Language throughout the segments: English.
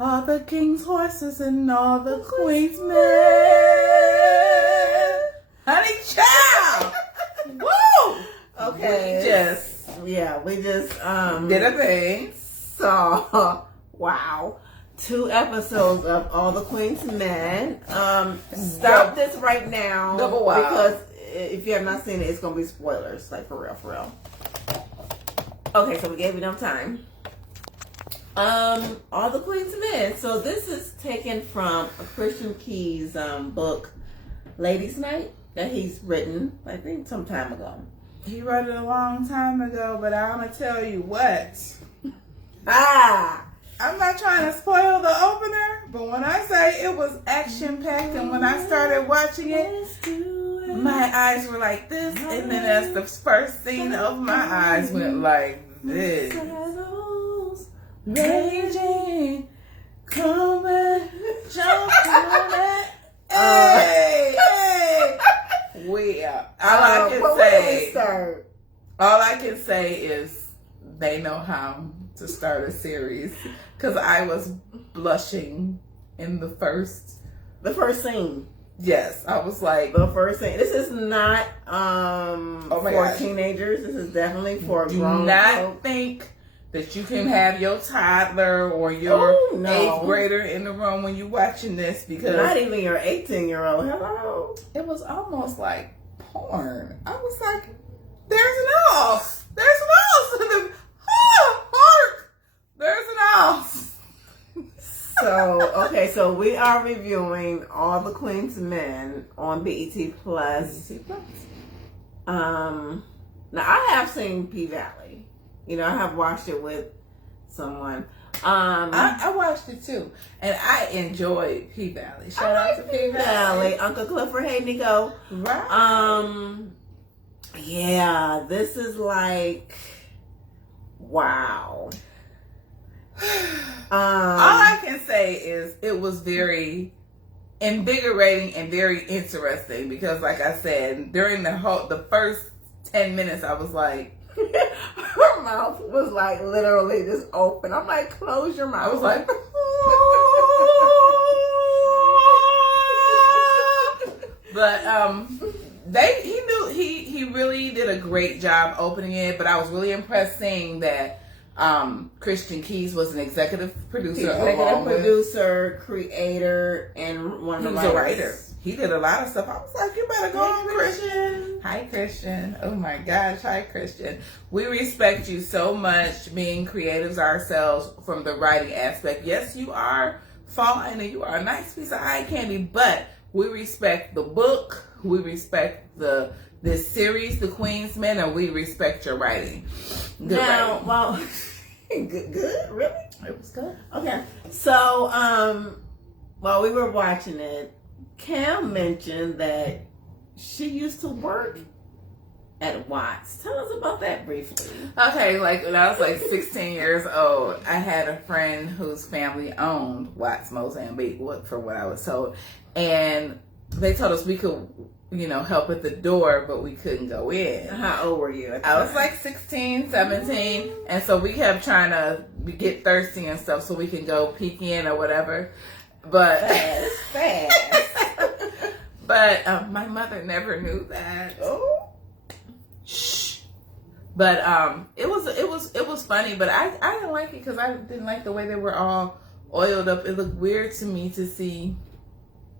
all the king's horses and all the queen's men. Honey child! Woo! Okay. We just did a thing. Saw wow. 2 episodes of All the Queen's Men. Stop this right now. Double wow. Because if you have not seen it, it's gonna be spoilers. Like for real. Okay, so we gave you enough time. All the Queen's Men. So this is taken from a Christian Key's book, Ladies' Night, that he's written, I think, some time ago. He wrote it a long time ago, but I'm gonna tell you what. I'm not trying to spoil the opener, but when I say it was action-packed and when I started watching it, my eyes were like this, and then as the first scene of my eyes went like this. Raging, come and jump on it. Hey! All I can say is they know how to start a series, because I was blushing in the first scene. Yes, I was like the first scene. This is not for teenagers. This is definitely for grown. Do not think that you can have your toddler or your 8th grader in the room when you're watching this, because not even your 18-year-old. Hello. It was almost like porn. I was like, there's an off. There's an off. Mark. There's an off. So we are reviewing All the Queen's Men on BET Plus. Now I have seen P-Valley. You know, I have watched it with someone. I watched it too, and I enjoyed P-Valley. Shout out to P-Valley. Uncle Clifford, hey Nico. Right. Yeah, this is like, wow. All I can say is it was very invigorating and very interesting, because, like I said, during the first 10 minutes, I was like, her mouth was like literally just open. I'm like, close your mouth. I was like, but he really did a great job opening it. But I was really impressed seeing that Christian Keys was an executive producer, creator, and one of the writers. A writer. He did a lot of stuff. I was like, you better go on, Christian. Hi, Christian. Oh my gosh. Hi, Christian. We respect you so much, being creatives ourselves from the writing aspect. Yes, you are fine and you are a nice piece of eye candy, but we respect the book. We respect this series, The Queen's Men, and we respect your writing. Good writing. Well, good? Really? It was good. Okay. So, while we were watching it, Cam mentioned that she used to work at Watts. Tell us about that briefly. Okay, like when I was like 16 years old, I had a friend whose family owned Watts Mozambique, from what I was told. And they told us we could, help at the door, but we couldn't go in. How old were you? I was like 16, 17. And so we kept trying to get thirsty and stuff so we can go peek in or whatever. But fast. But my mother never knew that. Oh, shh. But it was funny. But I didn't like it because I didn't like the way they were all oiled up. It looked weird to me to see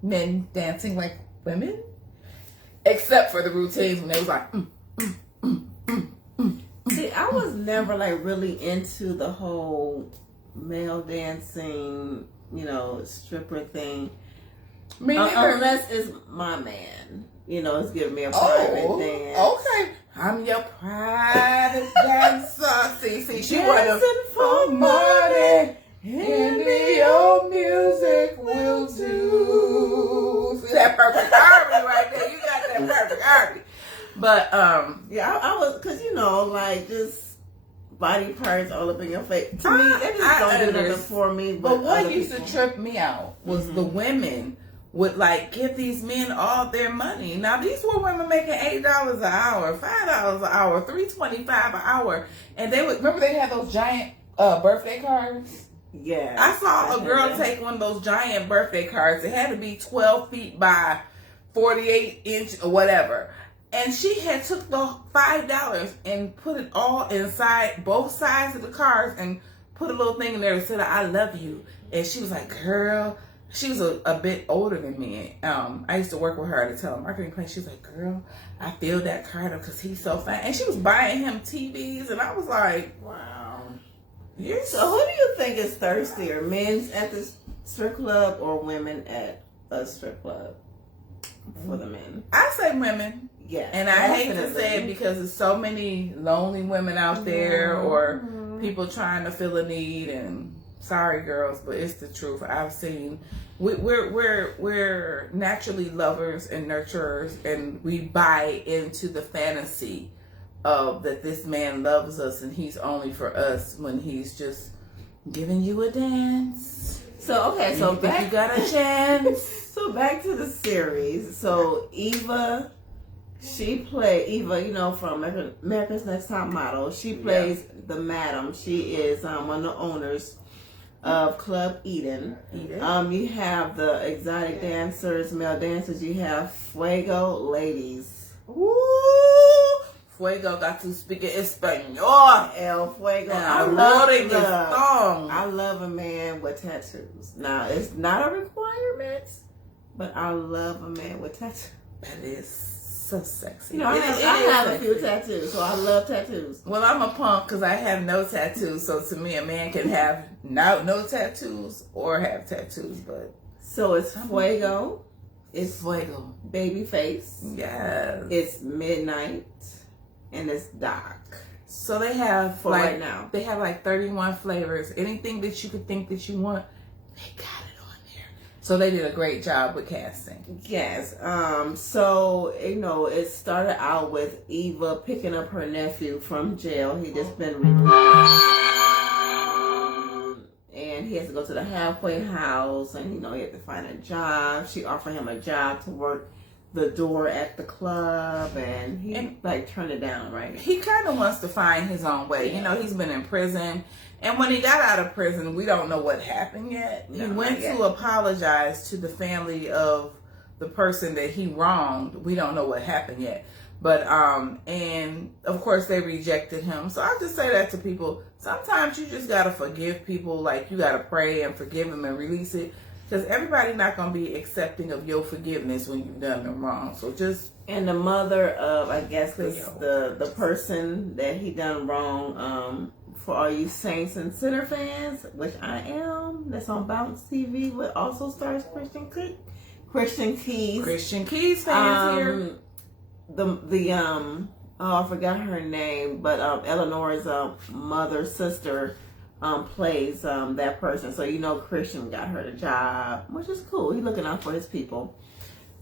men dancing like women, except for the routines when they was like. See, I was never like really into the whole male dancing, stripper thing. Unless it's my man, it's giving me a private dance. Okay, I'm your private dancer. See, she wanted for money. Indie old music will do. See that perfect harmony right there? You got that perfect harmony. But yeah, I was, because like just body parts all up in your face. To me, that just don't do nothing for me. But what used to trip me out was the women would give these men all their money. Now these were women making $8 an hour, $5 an hour, $3.25 an hour, and they would remember they had those giant birthday cards. Yeah. I saw a girl take one of those giant birthday cards. It had to be 12 feet by 48 inch or whatever. And she had took the $5 and put it all inside both sides of the cards and put a little thing in there that said, I love you. And she was like, girl, she was a bit older than me. I used to work with her at a telemarketing place. She was like, girl, I filled that card up because he's so fine. And she was buying him TVs. And I was like, wow. So who do you think is thirstier, men at the strip club or women at a strip club? For the men, I say women. Yeah, and I hate to say it because there's so many lonely women out there, or people trying to fill a need. And sorry, girls, but it's the truth. I've seen we're naturally lovers and nurturers, and we buy into the fantasy of that this man loves us and he's only for us when he's just giving you a dance. So okay, so back, you got a chance. So back to the series. So Eva, you know, from America's Next Top Model. She plays the madam. She is one of the owners of Club Eden. You have the exotic dancers, male dancers. You have Fuego ladies. Ooh, Fuego got to speak in Espanol. El Fuego. I love a man with tattoos. Now, it's not a requirement, but I love a man with tattoos. That is so sexy. You know, I have a few tattoos, so I love tattoos. Well, I'm a punk because I have no tattoos. So to me, a man can have no tattoos or have tattoos. But so it's Fuego. It's Fuego. Babyface. Yes. It's Midnight. And it's Doc. So they have right now. They have like 31 flavors. Anything that you could think that you want, they got it on there. So they did a great job with casting. Yes. So you know, it started out with Eva picking up her nephew from jail. He just been released. And he has to go to the halfway house, and you know, he had to find a job. She offered him a job to work the door at the club, and he turned it down, right? He kind of wants to find his own way. Yeah. You know, he's been in prison, and when he got out of prison, we don't know what happened yet. He went to apologize to the family of the person that he wronged. We don't know what happened yet. But, and of course they rejected him. So I just say that to people. Sometimes you just got to forgive people. Like, you got to pray and forgive them and release it. Because everybody's not going to be accepting of your forgiveness when you've done them wrong. So just... And the mother of, I guess, the person that he done wrong, for all you Saints and Sinner fans, which I am, that's on Bounce TV, which also stars Christian Keys. Christian Keys fans here. I forgot her name, but Eleanor's sister plays that person. So, you know, Christian got her the job, which is cool. He's looking out for his people.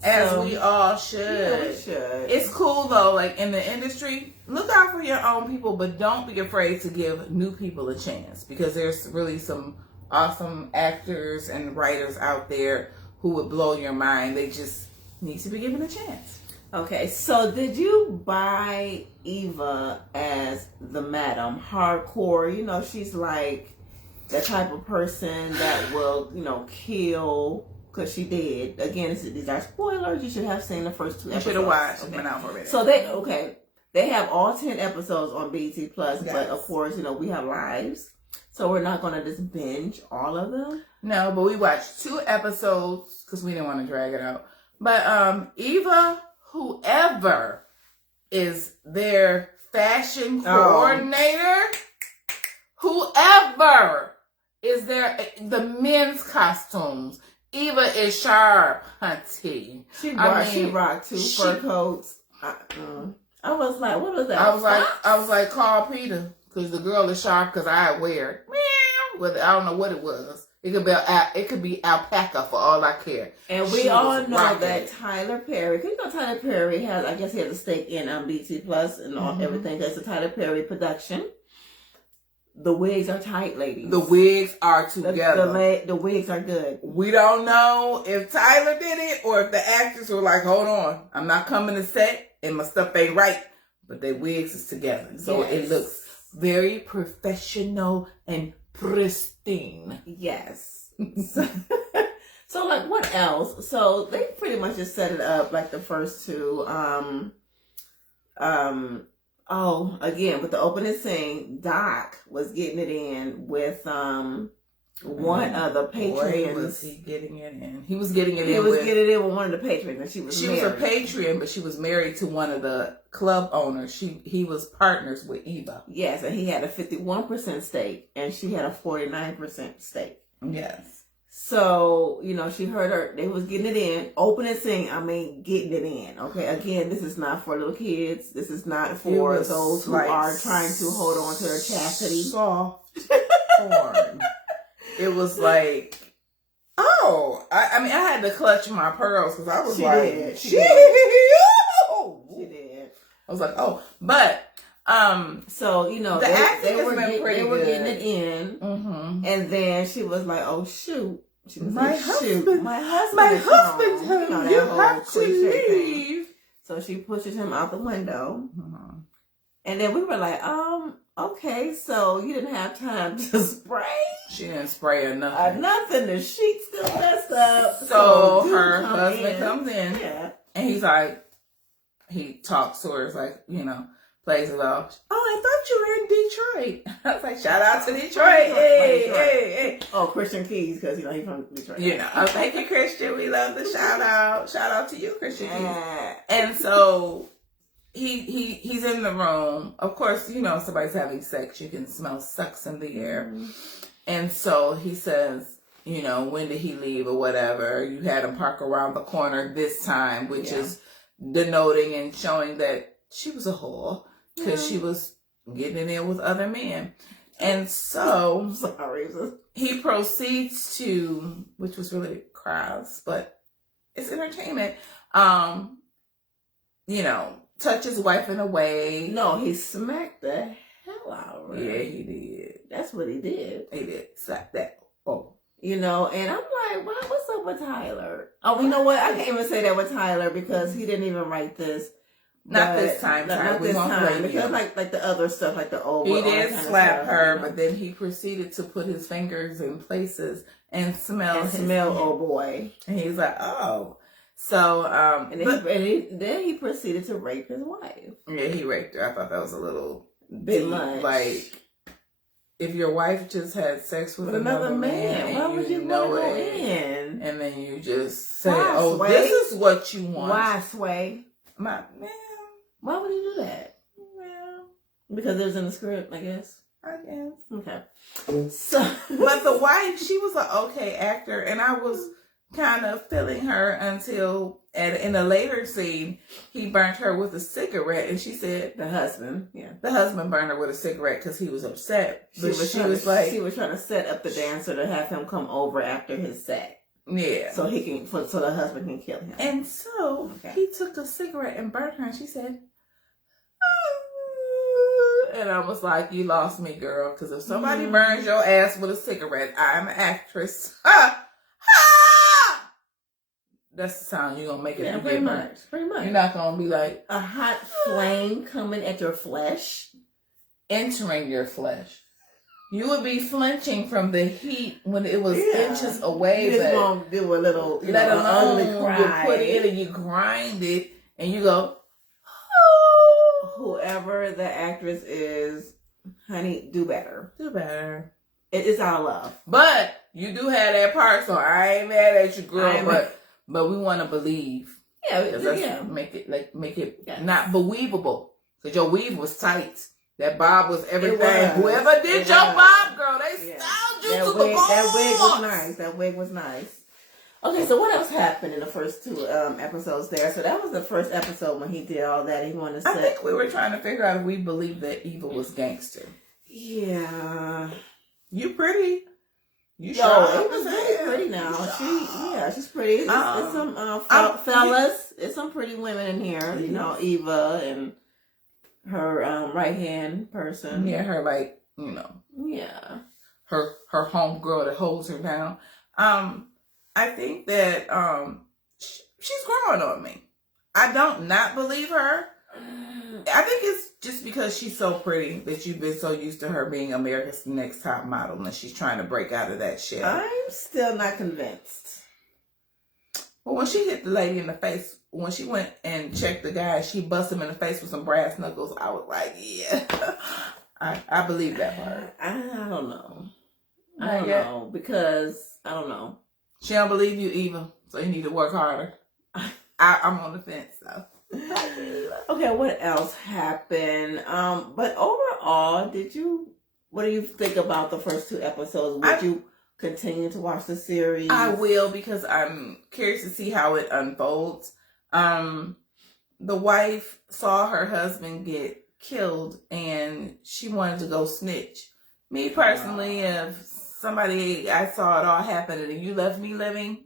As we all should. Yeah, we should. It's cool, though, like, in the industry, look out for your own people, but don't be afraid to give new people a chance, because there's really some awesome actors and writers out there who would blow your mind. They just need to be given a chance. Okay, so did you buy Eva as the madam, hardcore? You know, she's like the type of person that will, you know, kill, because she did. Again, these are spoilers. You should have seen the first 2 episodes. You should have watched. Okay. Been out already. So they have all 10 episodes on BET Plus, yes. But of course, you know, we have lives, so we're not going to just binge all of them. No, but we watched 2 episodes because we didn't want to drag it out. But Eva, whoever is their fashion coordinator, whoever is the men's costumes, Eva is sharp, hunty. She rocked 2 fur coats. I was like, what was that? I was like, call Peter, because the girl is sharp, because I wear it. Meow. Well, I don't know what it was. It could be alpaca for all I care. And we all know that Tyler Perry, because you know Tyler Perry has a stake in BET Plus and all, everything. That's a Tyler Perry production. The wigs are tight, ladies. The wigs are together. The wigs are good. We don't know if Tyler did it or if the actors were like, hold on, I'm not coming to set and my stuff ain't right. But their wigs is together. So It looks very professional and pristine. Yes. So like, what else? So they pretty much just set it up like the first two. Again, with the opening scene, Doc was getting it in with one of the patrons. Boy, was he getting it in? He was getting it in. He was getting it in with one of the patrons, and she was a patron, but she was married to one of the club owners. He was partners with Eva. Yes, and he had a 51% stake, and she had a 49% stake. Yes. So, she heard her, they was getting it in, opening scene, getting it in. Okay, again, this is not for little kids. This is not for those who are trying to hold on to their chastity. Soft porn. It was like, I had to clutch my pearls because I was She like, did. She did. I was like, but, so, the acting they were been pretty good. getting it in. Mm-hmm. And then she was like, oh, shoot. She was my like, husband, shoot, my husband's home. You have to leave. So she pushes him out the window. Mm-hmm. And then we were like, okay, so you didn't have time to spray? She didn't spray or nothing. Nothing. The sheet's still messed up. So her husband comes in. Yeah. And he's like, he talks to her, it's like, plays it off. Oh, I thought you were in Detroit. I was like, shout out to Detroit. Hey. Oh, Christian Keys, because, he's from Detroit. Thank you, Christian. We love the shout out. Shout out to you, Christian Keys. And so he's in the room. Of course, somebody's having sex. You can smell sex in the air. Mm-hmm. And so he says, when did he leave or whatever? You had him park around the corner this time, which is denoting and showing that she was a whore because she was getting it in with other men. And so he proceeds to, which was really crass, but it's entertainment, touch his wife in a way. No, he smacked the hell out of her. Yeah, he did. That's what he did. He did. Slap that. Oh. And I'm like, what's up with Tyler? Oh, you know what? I can't even say that with Tyler because he didn't even write this. Not this time, not this time. Because like the other stuff, like the old. He did slap her, but then he proceeded to put his fingers in places and smell old boy. And he's like, oh. So, then he proceeded to rape his wife. Yeah, he raped her. I thought that was a little bit much. Like, if your wife just had sex with another man, why would you know it? In? And then you just say, this is what you want. Why, Sway? Man. Why would he do that? Well, because it was in the script, I guess. Okay. So, but the wife, she was an okay actor, and I was kind of feeling her until in a later scene, he burnt her with a cigarette, and she said the husband burned her with a cigarette because he was upset. She was trying to set up the dancer to have him come over after his set. Yeah. So so the husband can kill him. And so he took a cigarette and burnt her, and she said, and I was like, you lost me, girl, because if somebody burns your ass with a cigarette, I'm an actress. That's the sound you're going to make it. Yeah, pretty much. You're not going to be like a hot flame coming at your flesh. Entering your flesh. You would be flinching from the heat when it was inches away. You just won't do a little, let alone cry. You put it and you grind it and you go, whoever the actress is, honey, do better. Do better. It is our love. But you do have that part, so I ain't mad at you, girl, but we want to believe. Yeah. Make it not believable. Because your weave was tight. That bob was everything. Whoever did your bob, girl, they styled you to the bone. That wig was nice. Okay, so what else happened in the first two episodes there? So that was the first episode when he did all that. He wanted to I think we were trying to figure out if we believed that Eva was gangster. Yeah. You pretty. You Eva's very pretty now. She's pretty. It's some fellas. It's some pretty women in here. You know, Eva and her right-hand person. Yeah, her Yeah. Her homegirl that holds her down. I think that she's growing on me. I don't not believe her. I think it's just because she's so pretty that you've been so used to her being America's Next Top Model and she's trying to break out of that shit. I'm still not convinced. Well, when she hit the lady in the face, when she went and checked the guy, she busted him in the face with some brass knuckles. I was like, yeah, I believe that part. I don't know. I don't know because I don't know. She don't believe you either, so you need to work harder. I'm on the fence though. Okay, what else happened? But overall, what do you think about the first 2 episodes? Would you continue to watch the series? I will, because I'm curious to see how it unfolds. The wife saw her husband get killed and she wanted to go snitch. Me personally, if somebody, I saw it all happen and you left me living,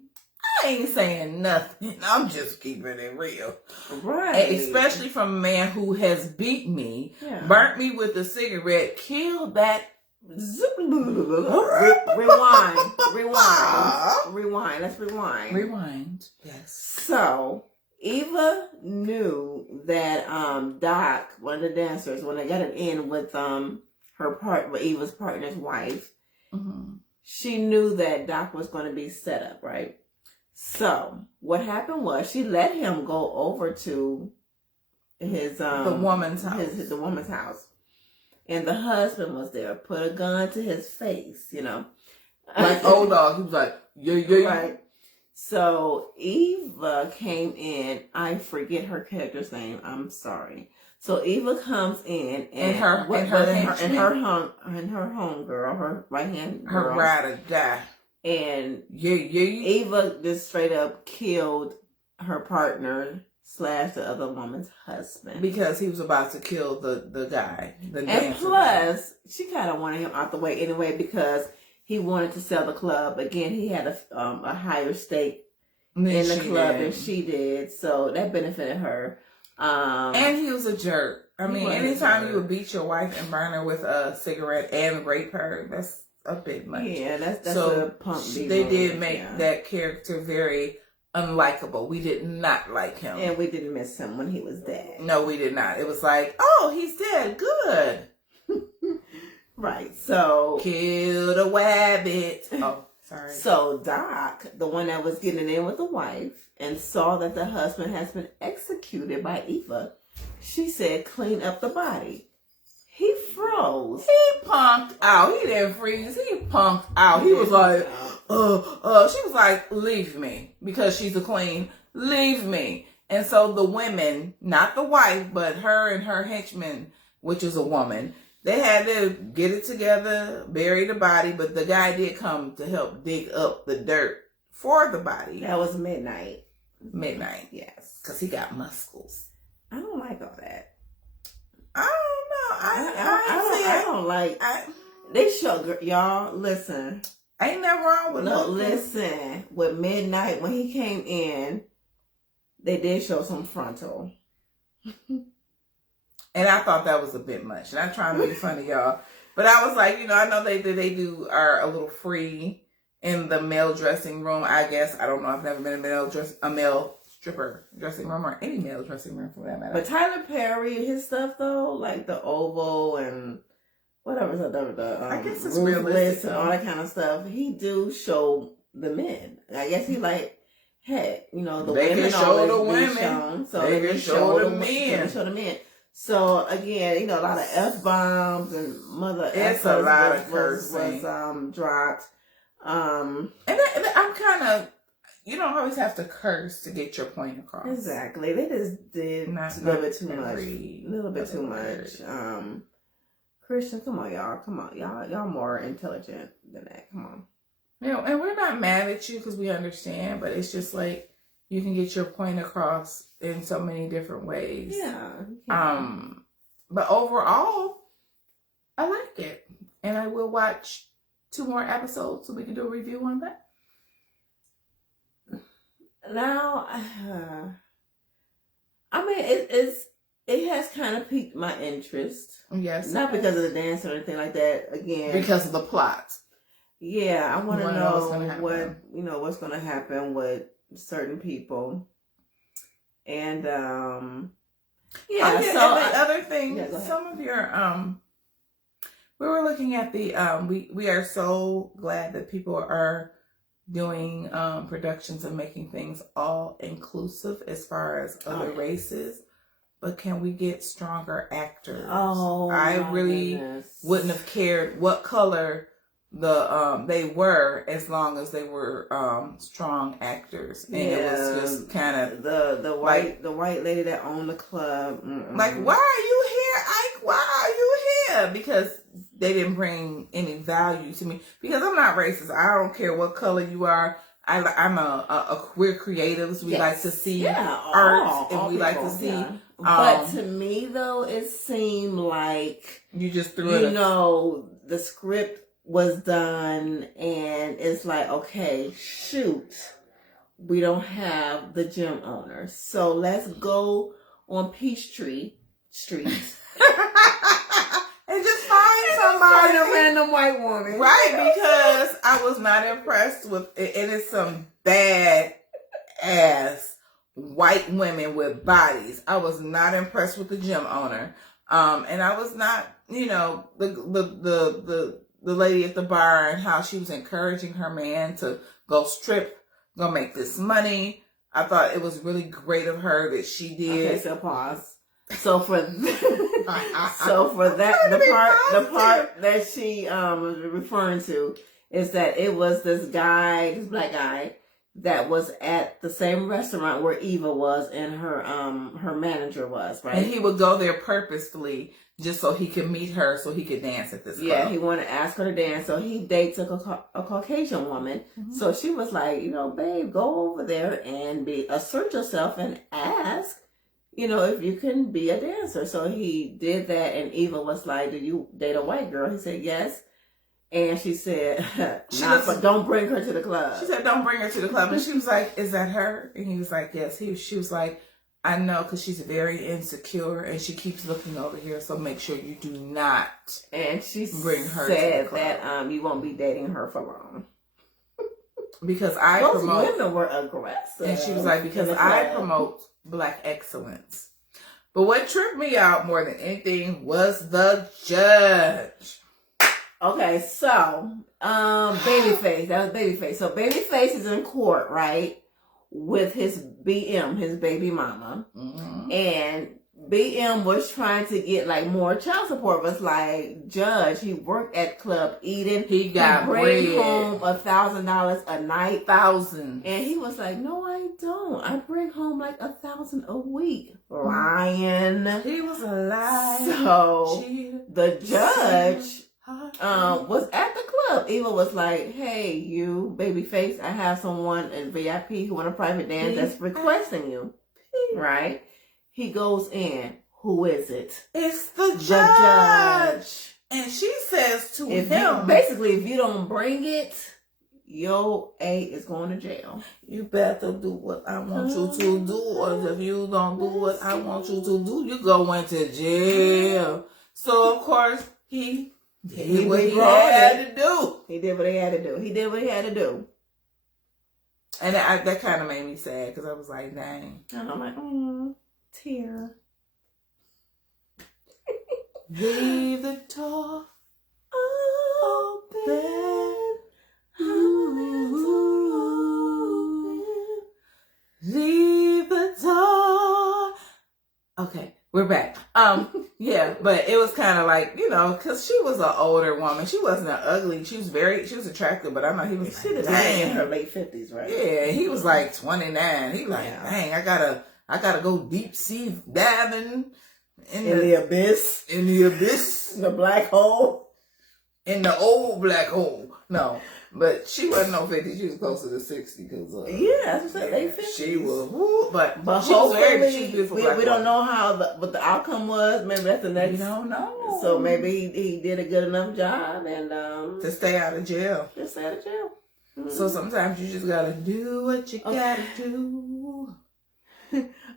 I ain't saying nothing. I'm just keeping it real. Right. Especially from a man who has beat me, burnt me with a cigarette, killed that. Rewind. Let's rewind. Rewind. Yes. So Eva knew that Doc, one of the dancers, when they got it in with Eva's partner's wife, she knew that Doc was going to be set up, right? So what happened was she let him go over to his the woman's house. The woman's house. And the husband was there, put a gun to his face, you know. Like old dog. He was like, yeah. Right. So Eva came in. I forget her character's name. I'm sorry. So Eva comes in and her homegirl, her right hand girl, her ride or die. And Eva just straight up killed her partner / the other woman's husband because he was about to kill the guy. And plus, she kind of wanted him out the way anyway because he wanted to sell the club. Again, he had a higher stake in the club than she did, so that benefited her. And he was a jerk. I mean, anytime you would beat your wife and burn her with a cigarette and rape her, that's a bit much. Yeah, that's so a pump. They did make that character very unlikable. We did not like him. And we didn't miss him when he was dead. No, we did not. It was like, oh, he's dead. Good. Right. So kill the wabbit. Oh, sorry. So Doc, the one that was getting in with the wife and saw that the husband has been executed by Eva, she said, clean up the body. He froze. He punked out. He didn't freeze. He punked out. He was like, she was like, leave me. Because she's a queen. Leave me. And so the women, not the wife, but her and her henchman, which is a woman, they had to get it together, bury the body, but the guy did come to help dig up the dirt for the body. That was midnight. Midnight. Yes. Because he got muscles. I don't like all that. I don't know. I don't like. They show y'all. Listen, ain't nothing wrong with no. Listen, with midnight when he came in, they did show some frontal, and I thought that was a bit much. And I'm trying to be funny, y'all, but I was like, I know they are a little free in the male dressing room. I guess I don't know. I've never been in a male stripper dressing room or any male dressing room for that matter. But Tyler Perry, his stuff though, like the Oval and whatever, I guess it's realistic and all that kind of stuff. He do show the men. I guess he like, hey, the they women can show the women, shown, so they can show the men. Show the men. So again, a lot of F-bombs and mother F a lot of cursing was dropped. And I'm kind of. You don't always have to curse to get your point across. Exactly. They just did a little bit too much. A little bit too much. Christian, come on, y'all. Come on. Y'all more intelligent than that. Come on. And we're not mad at you because we understand, but it's just like you can get your point across in so many different ways. Yeah. But overall, I like it. And I will watch 2 more episodes so we can do a review on that. Now, I mean, it has kind of piqued my interest. Yes. Not because of the dance or anything like that. Again, because of the plot. Yeah, I want to know what's going to happen with certain people, and Yeah. So the other thing, some of your we were looking at the we are so glad that people are doing productions and making things all inclusive as far as other races. But can we get stronger actors? Oh, I really wouldn't have cared what color they were, as long as they were strong actors. And it was just kind of the white lady that owned the club. Like, why are you here, Ike? Why are you here? Because they didn't bring any value to me. Because I'm not racist. I don't care what color you are. We're creatives. We like to see art, and we like to see. Yeah. But to me, though, it seemed like you just threw the script was done, and it's like, okay, shoot, we don't have the gym owner, so let's go on Peachtree Street and just find somebody, a random white woman, right? Because I was not impressed with it. It is some bad ass white women with bodies. I was not impressed with the gym owner, and I was not, the lady at the bar and how she was encouraging her man to go strip, go make this money. I thought it was really great of her that she did. Okay, so pause. So for that, the part that she was referring to is that it was this black guy that was at the same restaurant where Eva was and her manager was, right? And he would go there purposefully just so he could meet her, so he could dance at this club. Yeah, he wanted to ask her to dance, so he dates a Caucasian woman. Mm-hmm. So she was like, babe, go over there and assert yourself and ask, if you can be a dancer. So he did that, and Eva was like, do you date a white girl? He said, yes. And she said, but don't bring her to the club. She said, don't bring her to the club. And she was like, is that her? And he was like, yes. She was like, I know, because she's very insecure and she keeps looking over here. So make sure you do not. And she bring her said to the club. that you won't be dating her for long. Because those women were aggressive. And she was like, because I promote Black excellence. But what tripped me out more than anything was the judge. Okay, so Babyface. That was Babyface. So Babyface is in court, right, with his BM, his baby mama, and BM was trying to get more child support. Was like, judge, he worked at Club Eden. He bring home $1,000 a night, $1,000, and he was like, no, I don't. I bring home $1,000 a week. Ryan, he was a lie. So the judge was at the club. Eva was like, hey, you, Babyface, I have someone in VIP who want a private dance that's requesting you. Right? He goes in. Who is it? It's the judge. And she says to him, if you don't bring it, your A is going to jail. You better do what I want you to do, or if you don't do what I want you to do, you go into jail. So, of course, he did what he had to do. He did what he had to do. And that kind of made me sad, because I was like, dang. And I'm like, tear. Leave the door open. Leave the door. Okay, we're back. Yeah, but it was kind of like, because she was an older woman. She wasn't ugly. She was attractive, but I know he was. She was in her late 50s, right? Yeah, he was like 29. He like, dang, I gotta go deep sea diving in the abyss. In the abyss. In the black hole. In the old black hole. No. But she wasn't no 50. She was closer to 60. Cause, that's what late 50s. She was, but she was very beautiful. We don't know what the outcome was. Maybe that's the next. We don't know. So maybe he did a good enough job and to stay out of jail. Just stay out of jail. Mm-hmm. So sometimes you just gotta do what you gotta do.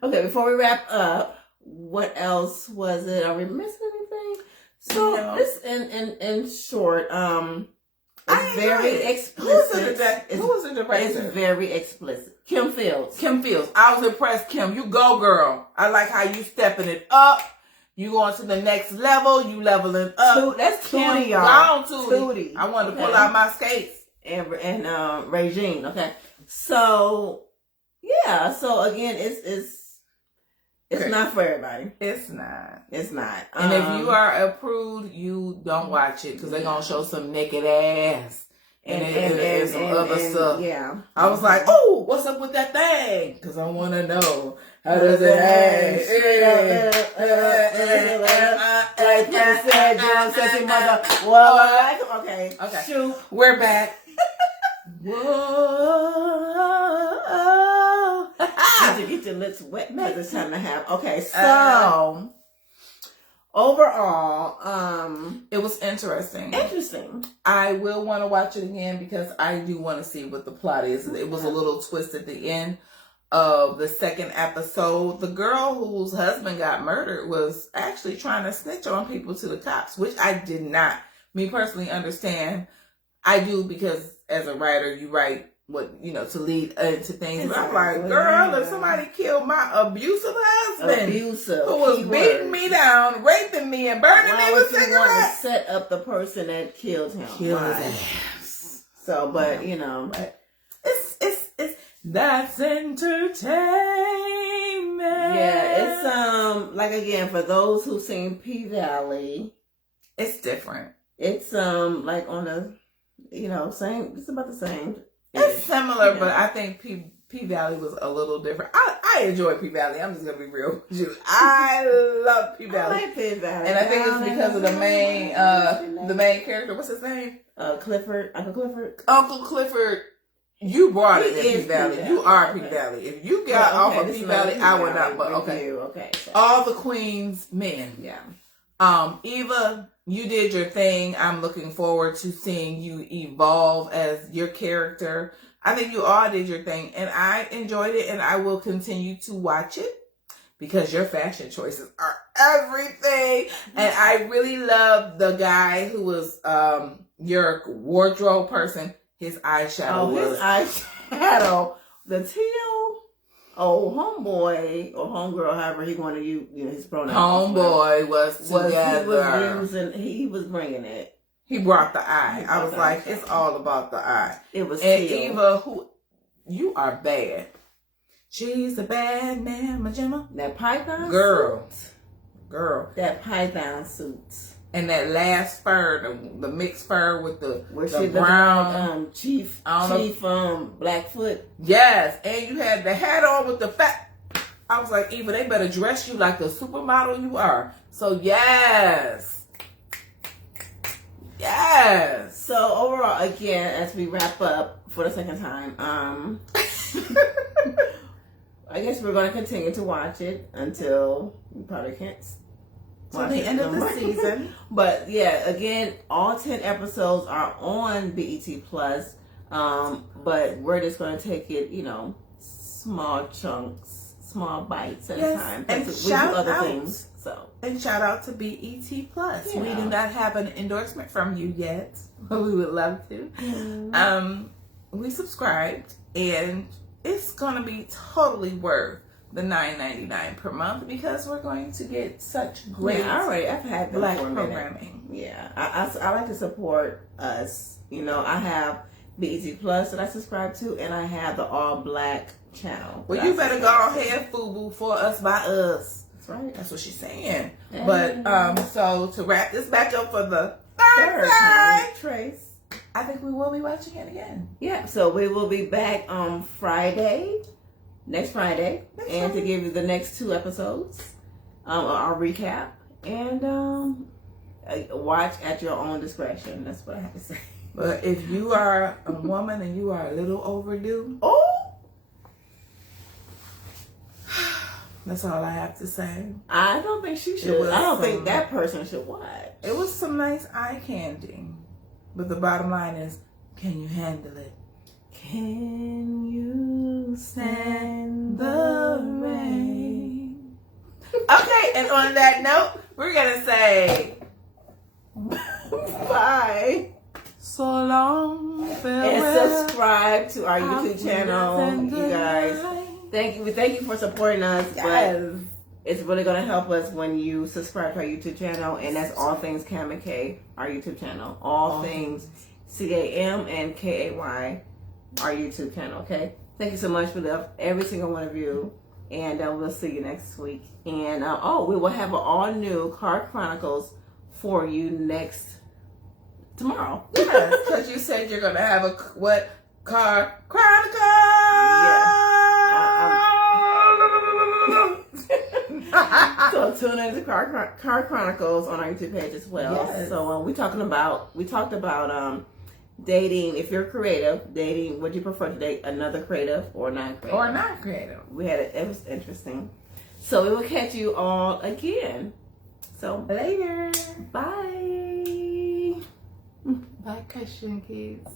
Okay, before we wrap up, what else was it? Are we missing anything? So this in short, it's very explicit. Who was the the razor. It's very explicit. Kim Fields. I was impressed, Kim. You go, girl. I like how you stepping it up. You going to the next level. You leveling up. That's Kim, Tootie, y'all. Tootie. I wanted to pull out my skates. And Regine. Okay. So, yeah. So, again, it's not for everybody. It's not. And if you are approved, you don't watch it because they're going to show some naked ass. And some other stuff. Yeah. I was like, oh, what's up with that thing? Because I want to know. How does it hang? Like Prince said, John Sexy Mother. Okay. Shoot. We're back. Whoa. Did you get your lips wet? Because it's time to have. Okay, so overall, it was interesting. I will want to watch it again because I do want to see what the plot is. It was a little twist at the end of the second episode. The girl whose husband got murdered was actually trying to snitch on people to the cops, which I did not, me personally, understand. I do because as a writer, you write what, to lead into things. But I'm like, girl, if somebody killed my abusive husband, who was beating me down, raping me, and burning me with cigarettes, want to set up the person that killed him. Kill his ass. So, but it's that's entertainment. Yeah, it's like, again, for those who've seen P-Valley, it's different. It's like on the same. It's about the same. It's similar, but I think P-Valley was a little different. I enjoy P-Valley. I'm just gonna be real with you. I love P-Valley. I like P-Valley, and I think it's because of the main character. What's his name? Clifford. Uncle Clifford. You brought it in P-Valley. You are P-Valley. If you got off of P-Valley, I would not. But okay. So. All the Queen's men. Yeah. Eva, you did your thing. I'm looking forward to seeing you evolve as your character. I think you all did your thing, and I enjoyed it, and I will continue to watch it because your fashion choices are everything. And I really love the guy who was your wardrobe person. His eyeshadow his eyeshadow. The teal. Homeboy or homegirl, however he want to use his pronouns. Homeboy was together. He was bringing it. He brought the eye. I was like, it's all about the eye. It was and teal. Eva, you are bad. She's a bad man, Gemma. That python girl. That python suit. And that last fur, the mixed fur with the brown Chief Blackfoot. Yes, and you had the hat on with the fat. I was like, Eva, they better dress you like the supermodel you are. So yes. So overall, again, as we wrap up for the second time, I guess we're going to continue to watch it until we probably can't. Till the end of the season. But yeah, again, all 10 episodes are on BET Plus. But we're just going to take it, small chunks, small bites at a time. And we shout do other out. things. So. And shout out to BET Plus. Yeah. We do not have an endorsement from you yet, but we would love to. Mm-hmm. We subscribed, and it's going to be totally worth the $9.99 per month because we're going to get such great I've had Black programming. Yeah, I like to support us. I have BET Plus that I subscribe to, and I have the All Black channel. Well, you better go ahead, FUBU, for us by us. That's right. That's what she's saying. Yeah. But so to wrap this back up for the third time, Trace, I think we will be watching it again. Yeah, so we will be back on next Friday, to give you the next 2 episodes, our recap, and watch at your own discretion. That's what I have to say. But if you are a woman and you are a little overdue, that's all I have to say. I don't think she should. I don't think that person should watch. It was some nice eye candy, but the bottom line is, can you handle it? Can you stand the rain? Okay, and on that note, we're gonna say bye. So long. And subscribe to our YouTube channel, you guys. Thank you for supporting us. Yes. But it's really going to help us when you subscribe to our YouTube channel, and that's All Things Cam and K, our YouTube channel. All Things CAM and KAY, our YouTube channel. Okay. Thank you so much. We love every single one of you, and we'll see you next week. And we will have an all new Car Chronicles for you tomorrow. Yes, because you said you're gonna have Car Chronicles. Yeah. So tune in to Car Chronicles on our YouTube page as well. Yes. So we talked about dating. If you're creative, dating. Would you prefer to date another creative or non-creative? Or not creative? It was interesting. So we will catch you all again. So Later. bye. Bye, Christian kids.